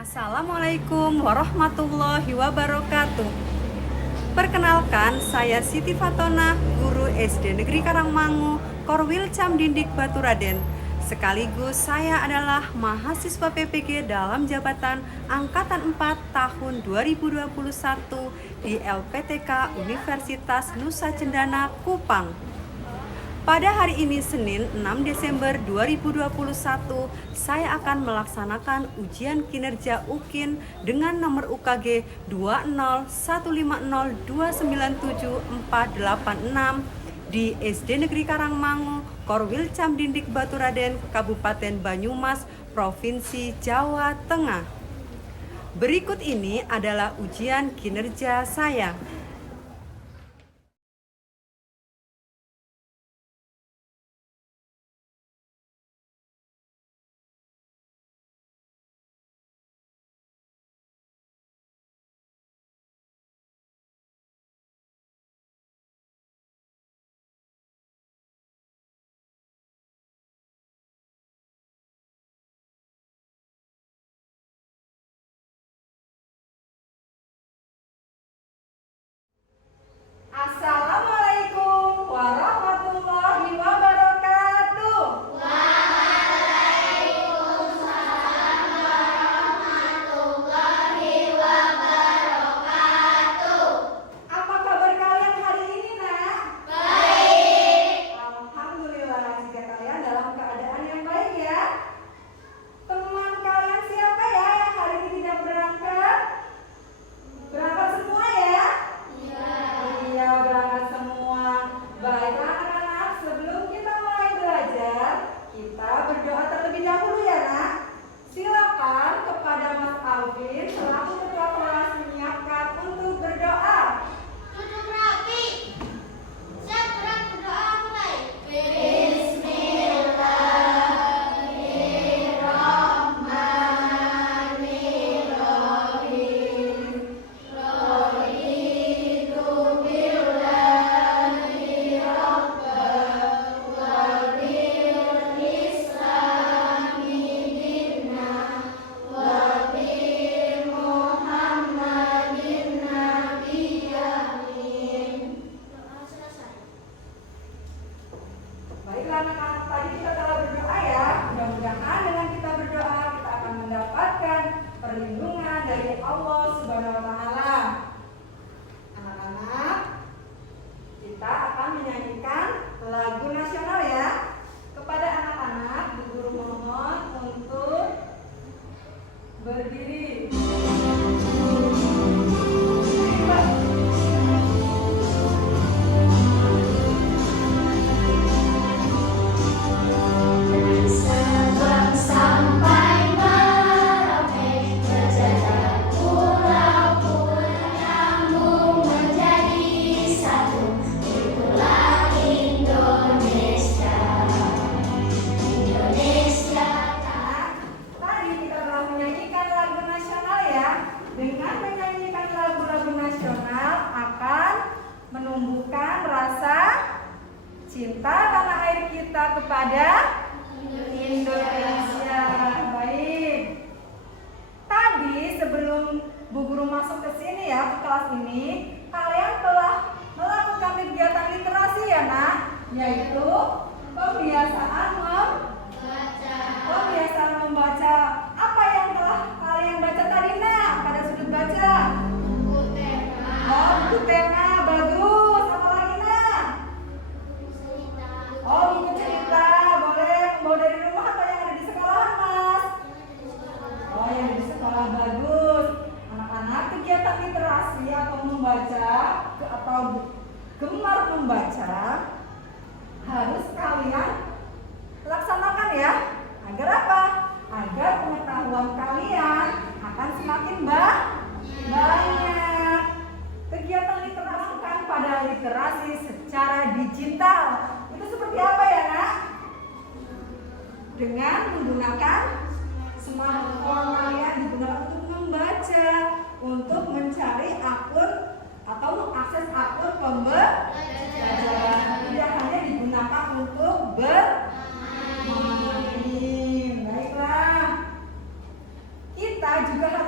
Assalamualaikum warahmatullahi wabarakatuh. Perkenalkan, saya Siti Fatona, guru SD Negeri Karangmangu, Korwil Camdindik Baturaden. Sekaligus saya adalah mahasiswa PPG dalam jabatan Angkatan 4 tahun 2021 di LPTK Universitas Nusa Cendana, Kupang. Pada hari ini Senin 6 Desember 2021, saya akan melaksanakan ujian kinerja UKIN dengan nomor UKG 20150297486 di SD Negeri Karangmangu, Korwil Camdindik Baturaden, Kabupaten Banyumas, Provinsi Jawa Tengah. Berikut ini adalah ujian kinerja saya. Assalamualaikum warahmatullahi wabarakatuh. Waalaikumsalam warahmatullahi wabarakatuh. Apa kabar kalian hari ini, Nak? Baik. Alhamdulillah, jika kalian dalam keadaan yang baik ya. Teman kalian siapa ya yang hari ini tidak berangkat? Berangkat semua ya? Iya, berangkat semua. Baiklah anak-anak, sebelum kita mulai belajar, kita berdoa terlebih dahulu ya, Nak. Silakan kepada Mas Alvin selaku ketua kelas menyiapkan untuk berdoa. Duduk rapi. Siap, gerak, berdoa mulai. Bismillahirrahmanirrahim. Raditu billahi rabban wa bil islami dinna wa bi Muhammadin nabiyyin. Doa selesai. Baiklah anak-anak, tadi kita telah berdoa ya. Mudah-mudahan dengan kita berdoa kita akan mendapatkan perlindungan dari Allah Subhanahu wa taala. Anak-anak, kita akan menyanyikan lagu nasional ya. Kepada anak-anak, Bu Guru mohon untuk berdiri. Sabang sampai Merauke, berjajar pulau-pulau nyambung menjadi satu. Itulah Indonesia. Indonesia Tadi kita telah menyanyikan lagu nasional ya. Dengan menyanyikan lagu-lagu nasional akan menumbuhkan rasa cinta tanah air kita kepada Indonesia. Baik. Tadi sebelum Bu Guru masuk ke sini ya, ke kelas ini, kalian telah melakukan kegiatan literasi ya, Nak, yaitu pembiasaan membaca. Apa yang telah kalian baca tadi, Nak? Pada sudut baca. Oh, buku tema, bagus. Apa lagi, Nak? Oh, buku cerita. Boleh bawa dari rumah atau yang ada di sekolahan, Mas? Oh, yang ada di sekolah, bagus. Anak-anak, kegiatan literasi atau membaca atau gemar membaca harus kalian laksanakan ya. Agar apa? Agar pengetahuan kalian akan semakin banyak. Kegiatan literasi kan pada literasi secara digital. Itu seperti apa ya, Nak? Dengan menggunakan smartphone kalian digunakan untuk membaca, untuk mencari akun atau mengakses akun pembelajaran. Tidak hanya digunakan untuk bermain. Baiklah. Kita juga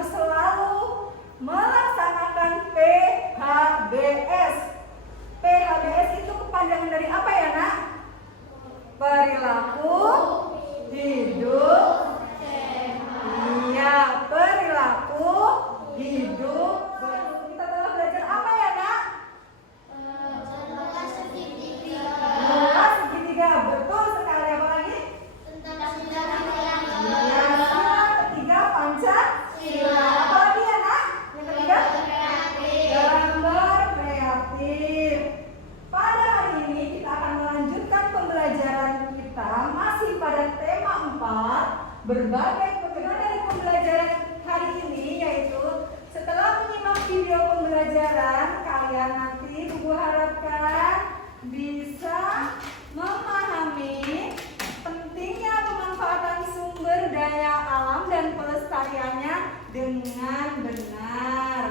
berbagai pekerjaan dari pembelajaran hari ini, yaitu setelah menyimak video pembelajaran, kalian nanti Ibu harapkan bisa memahami pentingnya pemanfaatan sumber daya alam dan pelestariannya dengan benar.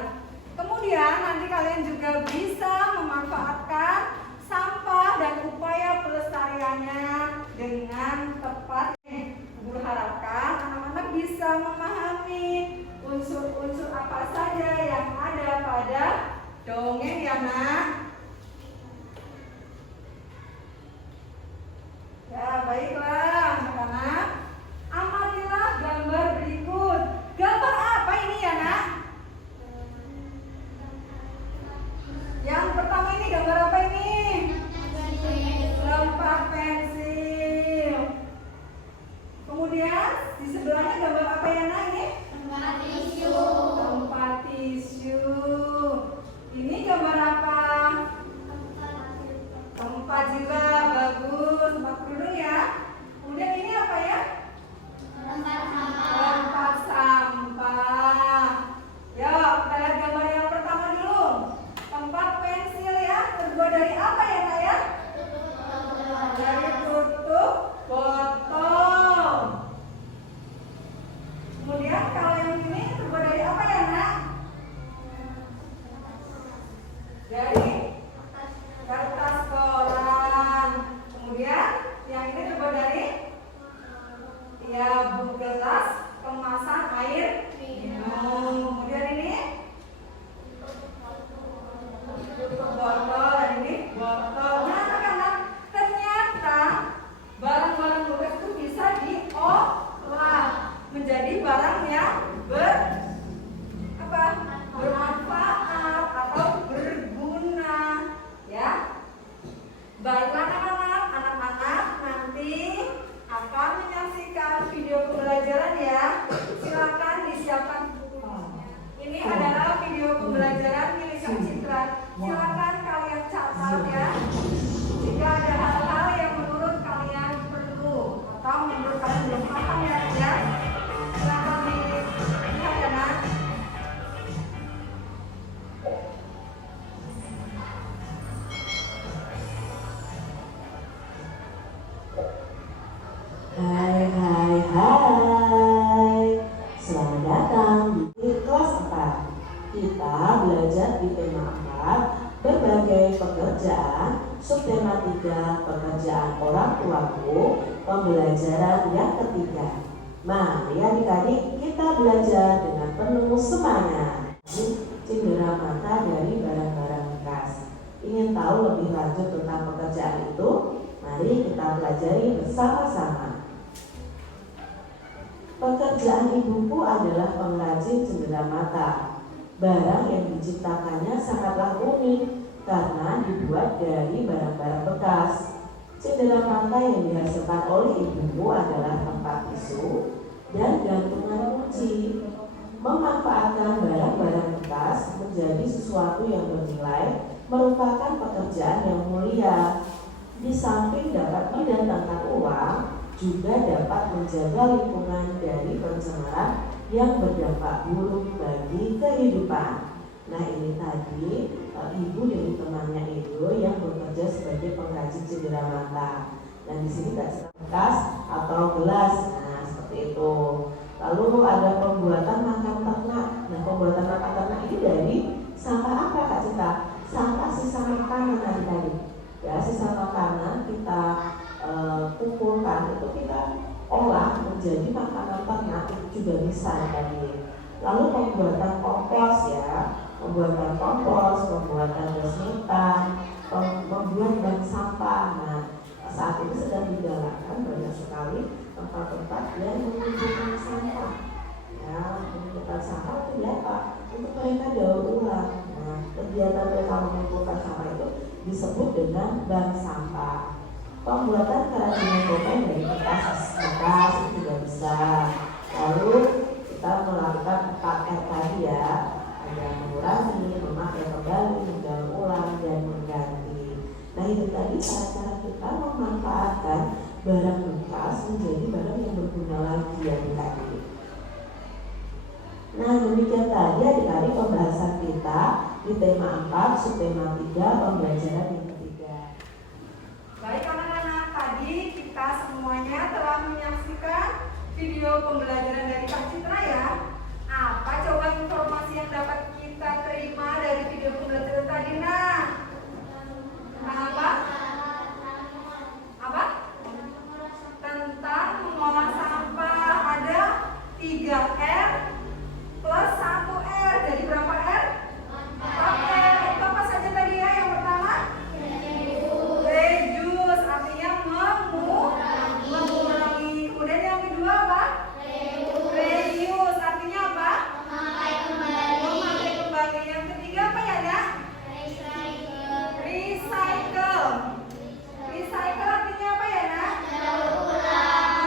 Kemudian nanti kalian juga bisa memanfaatkan sampah dan upaya pelestariannya dengan tepat. Ibu harapkan anak-anak bisa memahami unsur-unsur apa saja yang ada pada dongeng ya nak. Ya baiklah anak-anak, amatilah gambar berikut. Gambar apa ini ya nak? Yang pertama ini gambar apa ini? Lembar pensil. Kemudian di sebelahnya gambar apa ya nak ini? Tempat tisu. Tempat tisu. Ini gambar apa? Tempat jilbab, bagus. Tempat kerudung ya. Kemudian ini apa ya? Tempat sampah. Tempat sampah. Yuk kita lihat gambar yang pertama dulu. Tempat pensil ya. Terbuat dari apa ya nak ya? Dari tutup botol. Kemudian kalau yang ini terbuat dari apa ya nak? Dari kertas koran. Kemudian yang ini terbuat dari gelas kemasan air minum. Kemudian ini botol dan ini botol. Nah anak-anak, ternyata barang-barang bekas itu bisa diolah menjadi barang yang bermanfaat atau berguna ya. Baiklah anak-anak nanti akan menyaksikan video pembelajaran ya. Silakan disiapkan bukunya. Ini adalah video pembelajaran milik Kak Citra. Silakan kalian catat ya. Jika ada hal-hal yang menurut kalian perlu atau menurut kalian belum paham ya, silakan dilihat ya nak. Hai. Selamat datang di kelas 4. Kita belajar di tema 4, berbagai pekerjaan, subtema 3, pekerjaan orang tuaku, pembelajaran yang ketiga. Mari adik-adik kita belajar dengan penuh semangat. Cindera mata dari barang-barang bekas. Ingin tahu lebih lanjut tentang pekerjaan itu? Mari kita pelajari bersama-sama. Pekerjaan ibuku adalah pengrajin cendera mata. Barang yang diciptakannya sangatlah unik karena dibuat dari barang-barang bekas. Cendera mata yang dihasilkan oleh ibuku adalah tempat tisu dan gantungan kunci. Memanfaatkan barang-barang bekas menjadi sesuatu yang bernilai merupakan pekerjaan yang mulia. Di samping dapat mendatangkan uang, juga dapat menjaga lingkungan dari pencemaran yang berdampak buruk bagi kehidupan. Nah ini tadi ibu dari temannya Edo yang bekerja sebagai pengrajin cendera mata. Dan di sini tak bekas atau gelas, nah seperti itu. Lalu ada pembuatan makan ternak. Nah pembuatan makan ternak ini dari sampah apa Kak Cita? Sampah sisa makanan tadi. Ya sisa makanan kita kumpulkan, itu kita olah menjadi makanan ternak, itu juga bisa tadi. Lalu pembuatan kompos ya, pembuatan kompos, pembuatan gas metan, membuat bank sampah. Nah saat ini sedang digalakkan banyak sekali tempat-tempat yang mengumpulkan sampah. Ya mengumpulkan sampah itu apa? Untuk mereka daur ulang. Nah kegiatan mereka mengumpulkan sampah itu disebut dengan bank sampah. Pembuatan kerajinan topeng dari kertas bekas itu juga bisa. Lalu kita melakukan 4R tadi ya, ada mengurangi, memakai kembali, mendaur ulang, dan mengganti. Nah itu tadi cara-cara kita memanfaatkan barang bekas menjadi barang yang berguna lagi ya. demikian tadi adik-adik pembahasan kita di tema 4, subtema 3, pembelajaran yang ketiga. Baik anak-anak, tadi kita semuanya telah menyaksikan video pembelajaran dari Kak Citra ya. Apa coba informasi yang dapat kita terima dari video pembelajaran tadi? Nah, apa? Apa? Tentang mengolah sampah. Ada 3R plus 1R. Jadi berapa R? 4R. Itu apa saja tadi ya? Yang pertama? Reduce, artinya mengurangi. Kemudian yang kedua apa? Reuse, artinya apa? Memakai kembali. Yang ketiga apa ya, Nak? Recycle. Recycle artinya apa ya, Nak?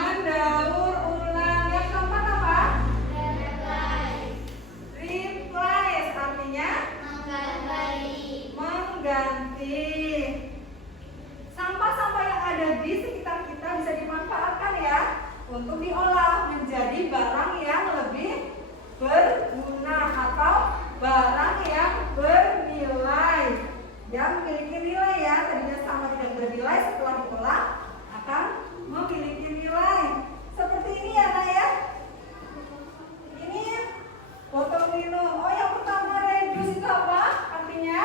Mendaur ulang. Yang keempat apa? Replace, artinya mengganti. Sampah-sampah yang ada di sekitar kita bisa dimanfaatkan ya untuk diolah menjadi barang yang lebih berguna atau barang yang bernilai, yang memiliki nilai ya. Tadinya sampah tidak bernilai, setelah diolah akan memiliki nilai. Seperti ini ya, Nak ya. Ini botol minum. Oh, yang pertama reduce itu apa? Artinya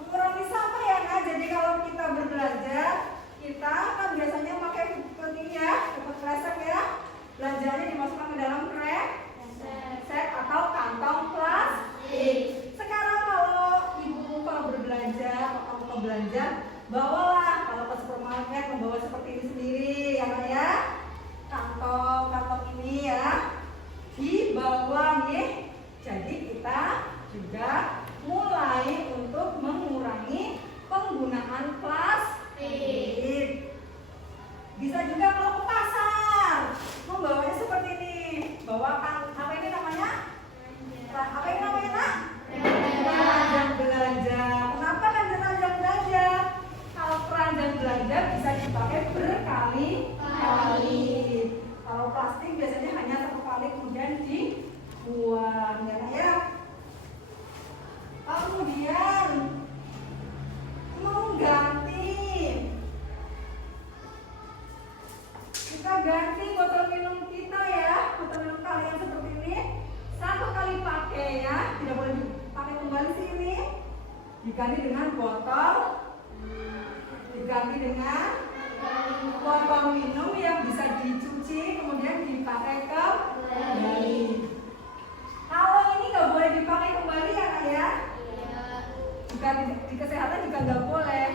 mengurangi sampah ya, Nak. Jadi kalau kita berbelanja, kita kan biasanya pakai seperti ini ya, dapat kresek ya. Belanjanya dimasukkan ke dalam kresek atau kantong plastik. Sekarang kalau ibu kalau berbelanja, kalau kamu mau belanja, bawalah kalau ke supermarket membawa seperti ini sendiri ya, Nak ya. Kantong ini ya dibawa nih. Jadi kita juga mulai untuk mengurangi penggunaan plastik. Bisa juga kalau ke pasar membawanya seperti ini. Bawakan apa ini namanya? Apa ini namanya, Nak? Keranjang belanja. Kenapa keranjang belanja? Kalau keranjang belanja bisa dipakai berkali-kali. Kalau plastik biasanya hanya satu kali kemudian dibuang ya, Nak ya. Kemudian mengganti. Kita ganti botol minum kita ya, botol minum kalian seperti ini. Satu kali pakai ya, tidak boleh dipakai kembali sini. Diganti dengan botol minum yang bisa dicuci kemudian dipakai kembali. Kalau ini nggak boleh dipakai kembali ya, Nak ya. Jika di kesehatan juga nggak boleh.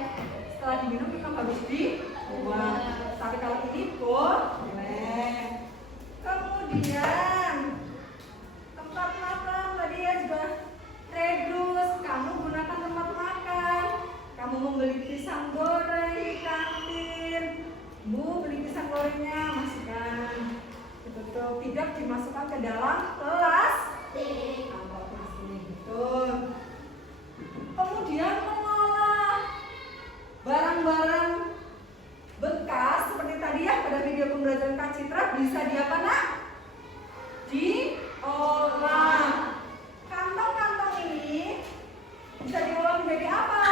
Setelah diminum kita harus dibuang. Tapi kalau ini boleh. Kemudian tempat makan tadi ya juga reduce. Kamu gunakan tempat makan. Kamu membeli pisang goreng di kantin, Bu beli pisang gorengnya, masukkan betul, tidak dimasukkan ke dalam plastik. Betul. Kemudian mengolah barang-barang bekas seperti tadi ya pada video pembelajaran Kak Citra, bisa diapa, Nak? Diolah. Kantong-kantong ini bisa diolah menjadi apa?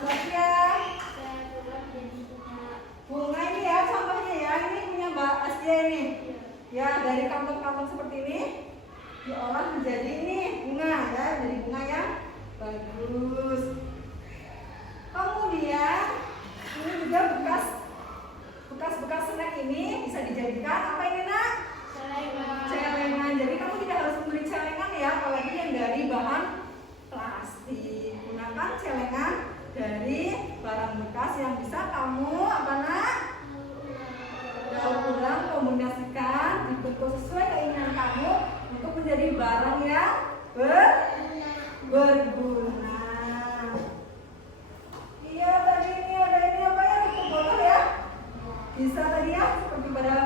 Mbaknya bunga ini ya, contohnya ya, ini punya Mbak Asya ini ya. Dari kantong-kantong seperti ini diolah menjadi ini bunga ya, jadi bunga yang bagus. Kemudian ini juga bekas snack ini bisa dijadikan apa ini, Nak? Celengan. Jadi kamu tidak harus membeli celengan ya, apalagi yang dari bahan plastik. Gunakan celengan dari barang bekas yang bisa kamu apa, Nak? Daur ulang, kombinasikan, dibentuk sesuai keinginan kamu untuk menjadi barang yang berguna. Iya, tadi ini ada ini apa ya, tutup botol ya. Bisa tadi ya, seperti pada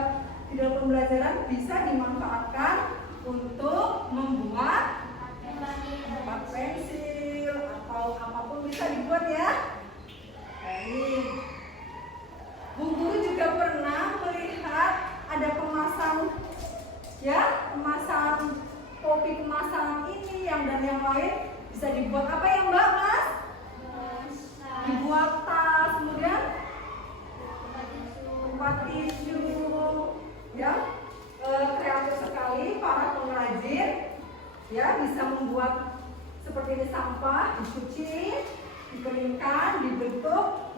video pembelajaran, bisa dimanfaatkan untuk membuat tempat pensil atau apapun bisa dibuat ya. Baik. Bu guru juga pernah melihat ada kemasan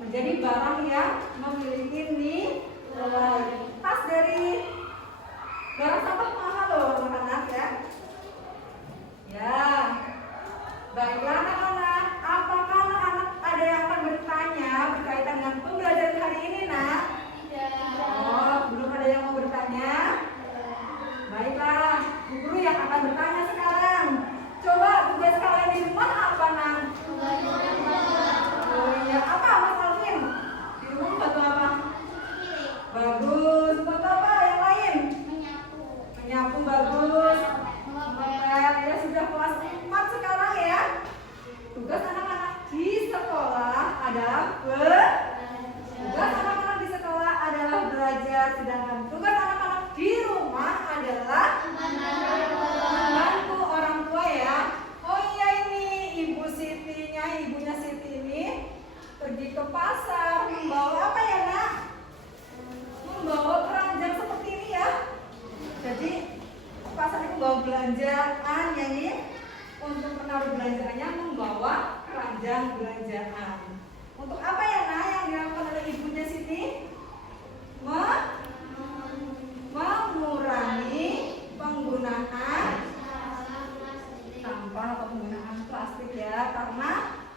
menjadi barang yang memiliki nilai. Tas dari barang sampah mahal loh anak-anak ya. Ya, baiklah anak-anak. Apakah anak-anak ada yang akan bertanya berkaitan dengan pembelajaran hari ini, nak? Oh, belum ada yang mau bertanya? Baiklah, Bu Guru yang akan bertanya sekarang. Coba tugas kalian di rumah apa, nak? Oh iya, apa Mas Alvin? Di rumah bantu apa? Bagus. Bantu apa yang lain? Menyapu bagus. Ngepel, ya sudah kelas 4 sekarang ya. Tugas anak-anak di sekolah adalah belajar, sedangkan tugas anak-anak di rumah adalah membantu orang tua ya. Oh iya, ini ibunya Siti ini pergi ke pasar membawa apa ya, nak? Membawa keranjang seperti ini ya. Jadi pasar itu bawa belanjaan ya ini. Untuk menaruh belanjaannya membawa keranjang belanjaan. Untuk apa ya, nak, yang dilakukan oleh ibunya Siti? Mengurangi penggunaan sampah atau penggunaan plastik ya, karena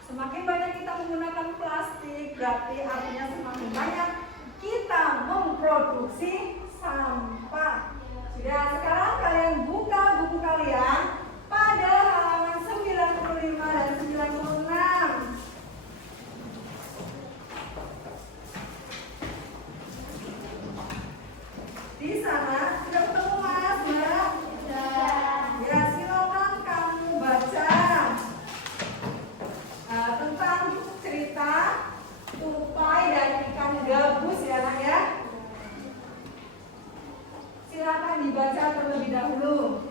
semakin banyak kita menggunakan plastik berarti artinya semakin banyak kita memproduksi sampah. Sudah, sekarang kalian buka buku kalian pada halaman 95 dan 96. Di sana sudah ketemu Mas, Mbak? Ya, silakan kamu baca tentang cerita tupai dan ikan gabus ya, nak ya. Silakan dibaca terlebih dahulu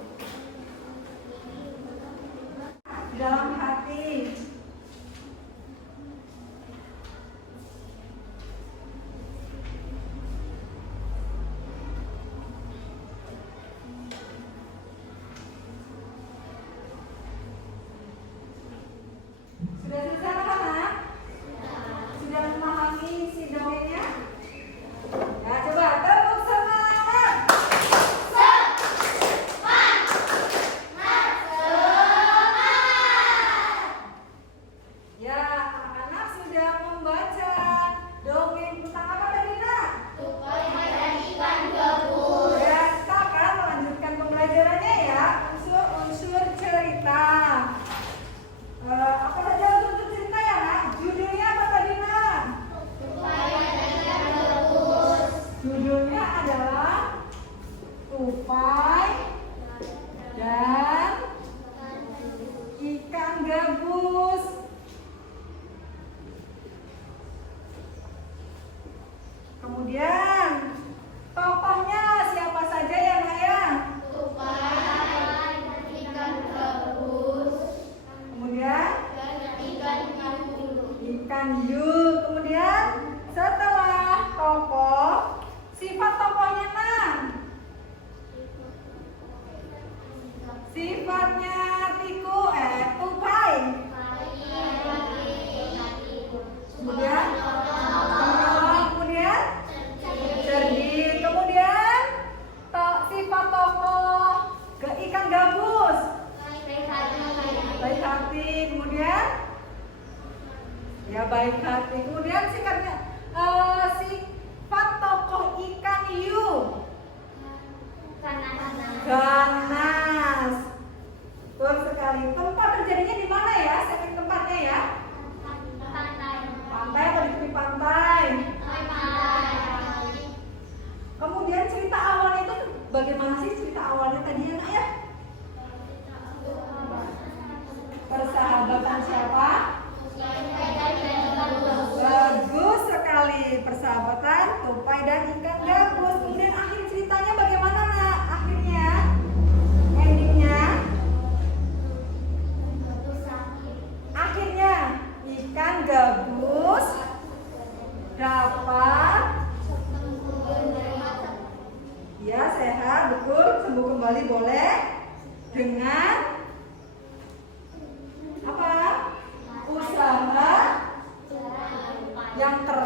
di dalam hati. Sudah selesai anak-anak? Sudah memahami isi dongengnya? Ya, coba tepuk semangat. Ya, anak-anak sudah membaca dongeng tentang apa tadi, nak? Ya, kita akan melanjutkan pembelajarannya ya. Unsur-unsur cerita. Apa saja unsur cerita ya, nak? Judulnya apa tadi, nak? Judulnya adalah tupai dan ikan gabus. Kemudian tokohnya siapa saja ya, nak ya? Kemudian ikan hiu. Kemudian setelah tokoh, sifat tokohnya, nak? Sifatnya tupai. Kemudian kemudian cerdik. Kemudian sifat tokoh ikan gabus, baik hati. Kemudian ya, baik hati. Kemudian sifat tokoh ikan hiu ganas. Betul sekali. Tempat terjadinya di mana ya? Setting tempatnya ya? Pantai atau di tepi pantai? Kemudian cerita awalnya itu bagaimana sih cerita awalnya tadi ya, nak ya? Persahabatan siapa? Bagus sekali, persahabatan tupai dan ikan gabus. Kemudian akhir ceritanya bagaimana, nak? Akhirnya ikan gabus dapat ya sehat, betul, sembuh kembali boleh dengan apa? Usaha yang keras.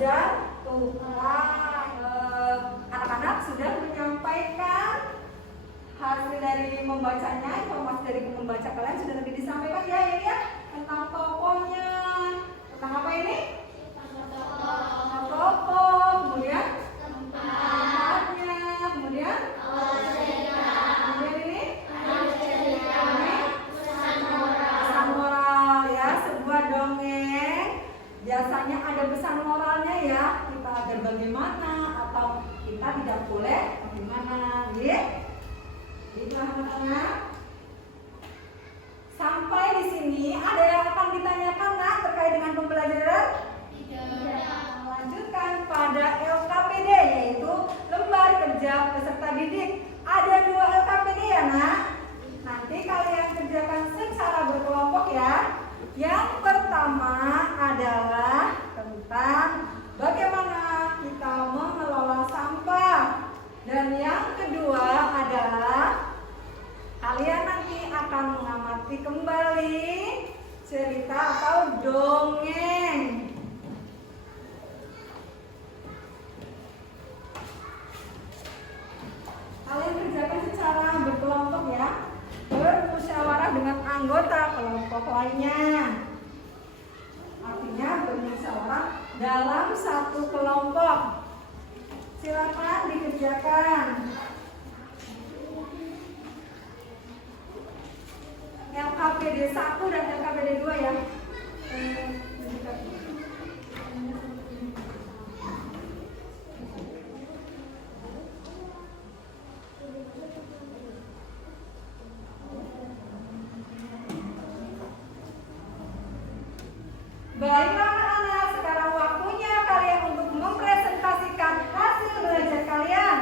dan anak-anak sudah menyampaikan hasil dari membacanya, informasi dari membaca kalian sudah lebih disampaikan ya ini ya tentang tokohnya. Tentang apa ini? Tentang tokoh, kemudian tempatnya, kemudian ini pesan moral ya, sebuah dongeng biasanya ada pesan moralnya ya, kita agar bagaimana atau kita tidak boleh bagaimana ya. Itu anak-anak. Sampai di sini ada yang akan ditanyakan nak terkait dengan pembelajaran? Tidak. Lanjutkan pada LKPD yaitu lembar kerja peserta didik. Ada 2 LKPD ya nak. Nanti kalian kerjakan secara berkelompok ya. Yang pertama adalah tentang bagaimana kita mengelola sampah. Dan yang kedua adalah kalian nanti akan mengamati kembali cerita atau dongeng. Kalian kerjakan secara berkelompok ya, bermusyawarah dengan anggota kelompok lainnya. Artinya bermusyawarah dalam satu kelompok. Silakan dikerjakan. LKPD 1 dan LKPD 2 ya. Baiklah anak-anak, sekarang waktunya kalian untuk mempresentasikan hasil belajar kalian.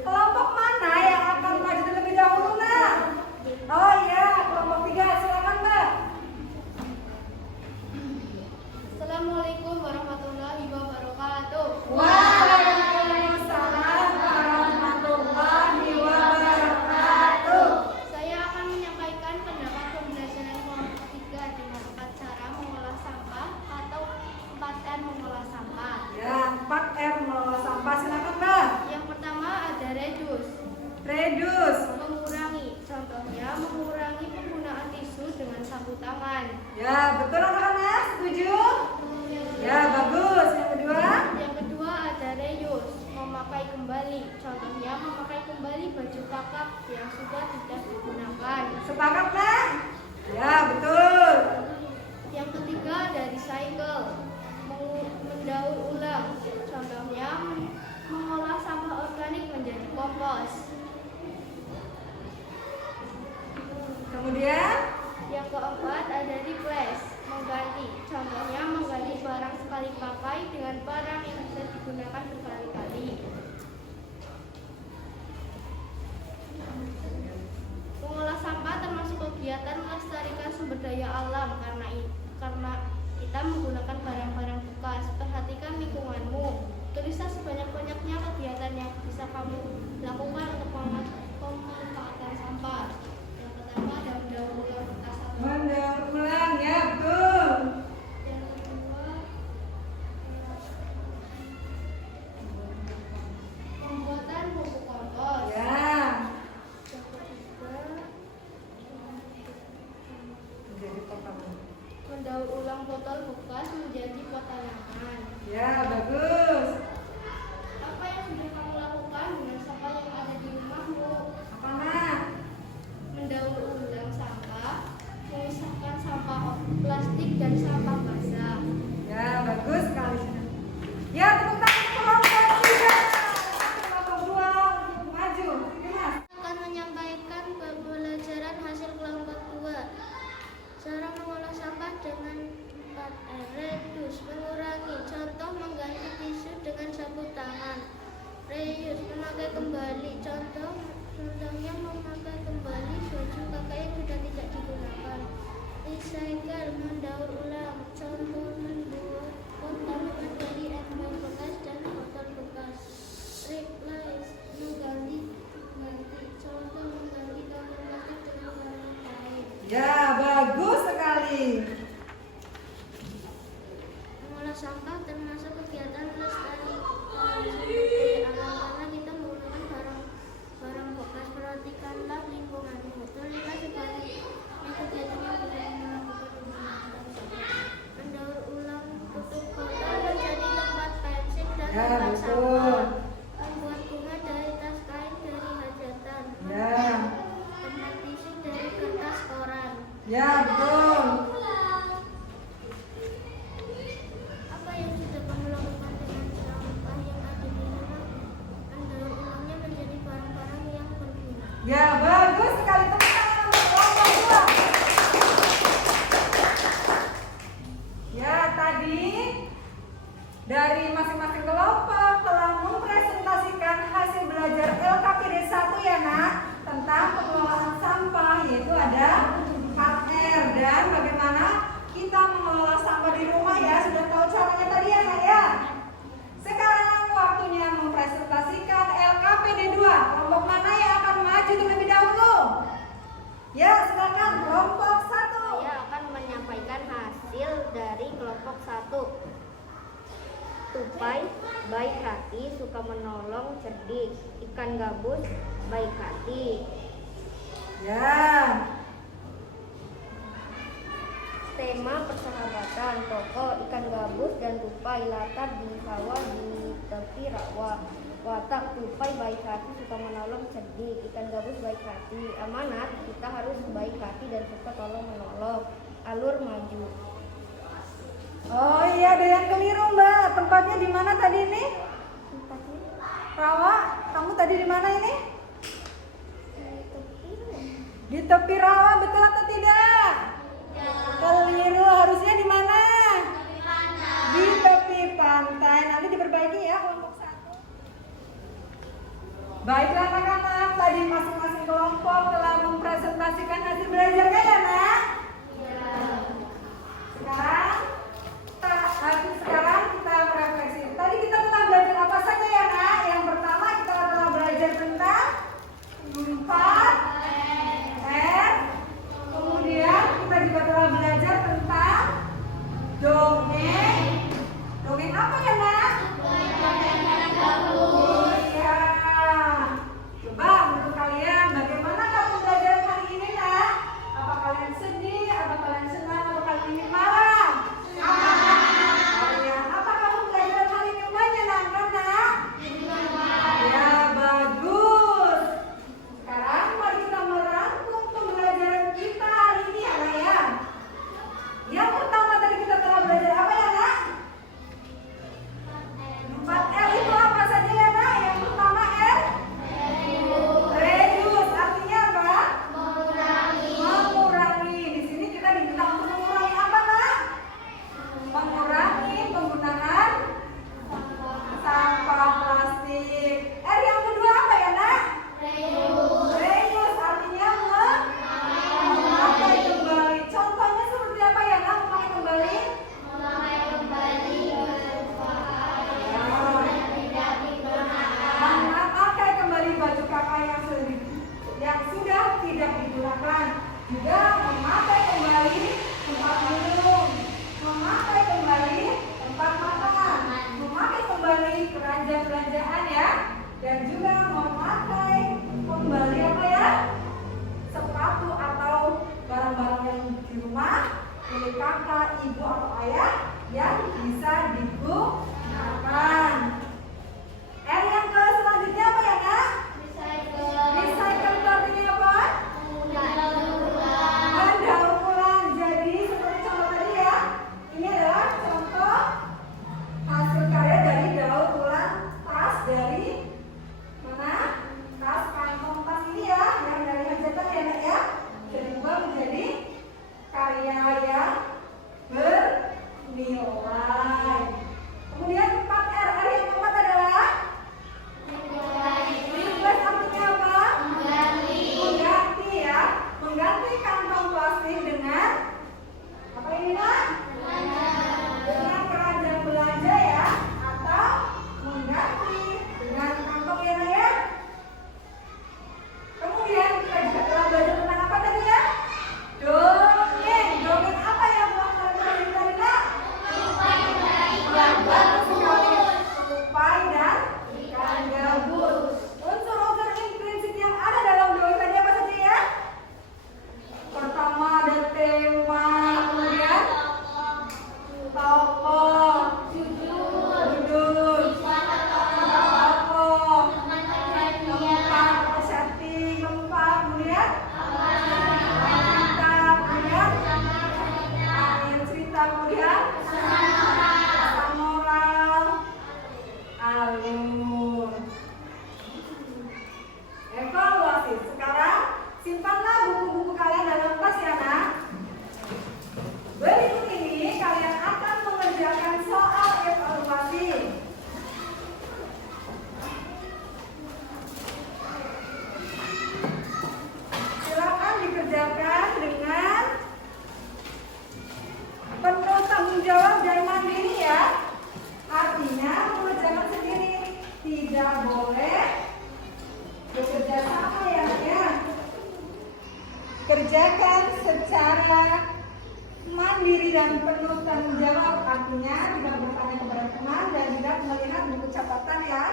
Kelompok mana yang akan maju terlebih dahulu nak? Oh iya, kelompok 3, silakan Mbak. Assalamualaikum warahmatullahi wabarakatuh. Waalaikumsalam warahmatullahi wabarakatuh. Saya akan menyampaikan pendapat pembelajaran kelompok 3 dengan 4 cara mengolah sampah atau 4R mengolah sampah. Ya, 4R mengolah sampah, silakan Mbak. Yang pertama ada reduce. Reduce. Mengurangi. Contohnya mengurangi penggunaan tisu dengan sapu tangan. Ya, betul anak-anak, setuju? Ya, bagus. Yang kedua? Yang kedua ada reuse. Memakai kembali. Contohnya memakai kembali baju kakak yang sudah tidak digunakan. Sepakat Mbak? Ya, betul. Yang ketiga ada recycle. Mendaur ulang. Contohnya mengolah sampah organik menjadi kompos. Kemudian? Yang keempat ada replace, mengganti. Contohnya mengganti barang sekali pakai dengan barang yang bisa digunakan berkali-kali. Mengolah sampah termasuk kegiatan melestarikan sumber daya alam karena kita menggunakan barang-barang bekas. Perhatikan lingkunganmu. Tulislah sebanyak-banyaknya kegiatan yang bisa kamu lakukan untuk pemanfaatan sampah. Yang pertama ada mendaur ulang kertas atau Mendaur ulang, ya betul. yang kedua pembuatan pupuk kompos. Ya. Yang ketiga Menjadi potongan. mendaur ulang botol bekas menjadi pot tanaman. Ya, bagus. Apa yang sudah kamu lakukan dengan sampah yang ada di rumahmu? Apa nak? Mendaur ulang sampah, memisahkan sampah plastik dan sampah basah. Ya, bagus sekali. Ya, tepuk tangan untuk kelompok 3. Kelompok 2 untuk maju. Ini Mas. Akan menyampaikan pembelajaran hasil kelompok 2. Cara mengolah sampah dengan 4R. Reduce, mengurangi. Contoh mengganti tisu dengan sapu tangan. Reuse, memakai kembali. Contohnya memakai kembali baju kakak yang sudah tidak digunakan. Recycle, mendaur ulang. Contoh membuat botol menjadi ember bekas dan botol bekas. Replace, mengganti. Contoh mengganti kantong plastik dengan barang lain. Ya, bagus sekali. Mengolah sampah termasuk kegiatan Ya, tempat betul. sampah. Membuat bunga dari tas kain dari hajatan. Ya. Tempat tisu dari kertas koran. Ya, betul. Apa yang sudah kamu lakukan dengan sampah yang ada di rumah? Mendaur ulangnya menjadi barang-barang yang berguna. Ya, bagus sekali. Tepuk tangan untuk kelompok 2. Ya, tadi dari masing-masing kelompok telah mempresentasikan hasil belajar LKPD 1 ya nak, tentang pengelolaan sampah, yaitu ada 4R dan bagaimana kita mengelola sampah di rumah ya. Sudah tahu caranya tadi ya nak ya. Sekarang waktunya mempresentasikan LKPD 2. Kelompok mana yang akan maju terlebih dahulu? Ya, silakan kelompok 1. Saya akan menyampaikan hasil dari kelompok 1. Tupai, baik hati, suka menolong, cerdik. Ikan gabus, baik hati. Ya. Tema persahabatan, tokoh ikan gabus dan tupai, latar di sawah di tepi rawa. Watak, tupai baik hati, suka menolong, cerdik. Ikan gabus baik hati. Amanat, kita harus baik hati dan suka tolong menolong. Alur maju. Oh iya, ada yang keliru Mbak. Tempatnya di mana tadi ini? Tempatnya Rawa, kamu tadi di mana ini? tepi. Di tepi rawa, betul atau tidak? Keliru, harusnya di mana? Di tepi pantai. Nanti diperbaiki ya kelompok 1. Baiklah anak-anak, tadi masing-masing kelompok telah mempresentasikan hasil belajarnya ya nak? Sekarang kita merefleksi. Tadi kita telah belajar apa saja ya nak? Yang pertama kita telah belajar tentang 4R. Kemudian kita juga telah belajar tentang dongeng. Dongeng apa ya nak? Oh iya. Coba untuk kalian, bagaimana kamu belajar hari ini nak? Apa kalian sedih? Apa kalian senang? Apa kalian marah? Oh iya. Apa kamu belajar hari ini menyenangkan nak? Ya, bagus. Sekarang mari kita merangkum pembelajaran kita hari ini ya nak ya. Yang pertama tadi kita telah belajar apa ya nak? 4R itu apa saja ya nak? Yang pertama R? Reduce. Artinya apa? Mengurangi. Di sini kita diminta untuk mengurangi apa nak? Mengurangi penggunaan sampah plastik. R yang kedua apa ya nak? Reuse. Artinya memakai kembali. Contohnya seperti apa ya nak? Memakai kembali? Memakai kembali baju kakak yang sudah tidak digunakan. Juga memakai kembali tempat minum, memakai kembali tempat makan, memakai kembali keranjang belanjaan ya, dan juga memakai kembali apa ya? Sepatu atau barang-barang yang di rumah milik kakak, ibu atau ayah yang bisa digunakan. R yang ke selanjutnya apa ya nak? Recycle itu artinya apa? Mendaur ulang. Jadi seperti contoh tadi ya, ini adalah contoh hasil karya dari daur ulang tas dari mana? Tas kantong tas ini ya, yang dari hajatan ya nak ya, berubah menjadi karya yang bernilai. Kemudian 4R alur. Evaluasi. Sekarang simpanlah buku-buku kalian dalam tas ya nak. Berikut ini kalian akan mengerjakan soal evaluasi. Silakan dikerjakan dengan penuh tanggung jawab dan mandiri ya. Artinya mengerjakan sendiri, tidak boleh bekerja sama ya. Kerjakan secara mandiri dan penuh tanggung jawab, artinya tidak bertanya kepada teman dan tidak melihat buku catatan ya.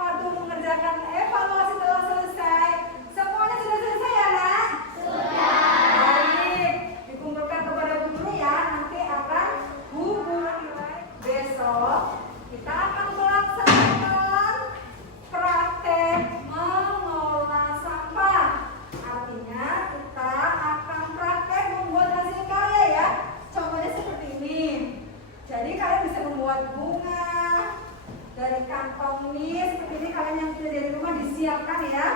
Waktu mengerjakan evaluasi telah selesai. Semuanya sudah selesai ya nak? Sudah. Baik, dikumpulkan kepada guru ya. Nanti akan hubungi besok. Kita akan melaksanakan praktek mengolah sampah. Artinya kita akan praktek membuat hasil karya ya. Contohnya seperti ini. Jadi kalian bisa membuat bunga dari kantong ini seperti ini. Kalian yang sudah dari rumah disiapkan ya.